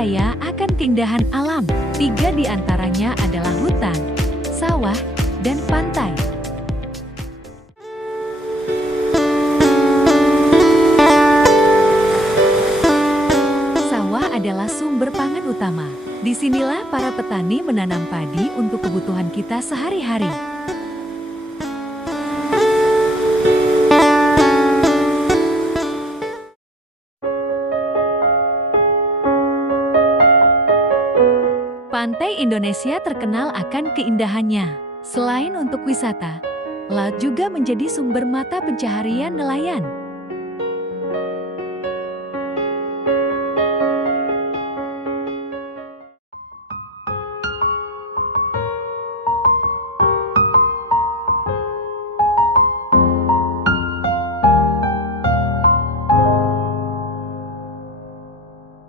kaya akan keindahan alam. 3 di antaranya adalah hutan, sawah, dan pantai. Sawah adalah sumber pangan utama. Disinilah para petani menanam padi untuk kebutuhan kita sehari-hari. Pantai Indonesia terkenal akan keindahannya. Selain untuk wisata, laut juga menjadi sumber mata pencaharian nelayan.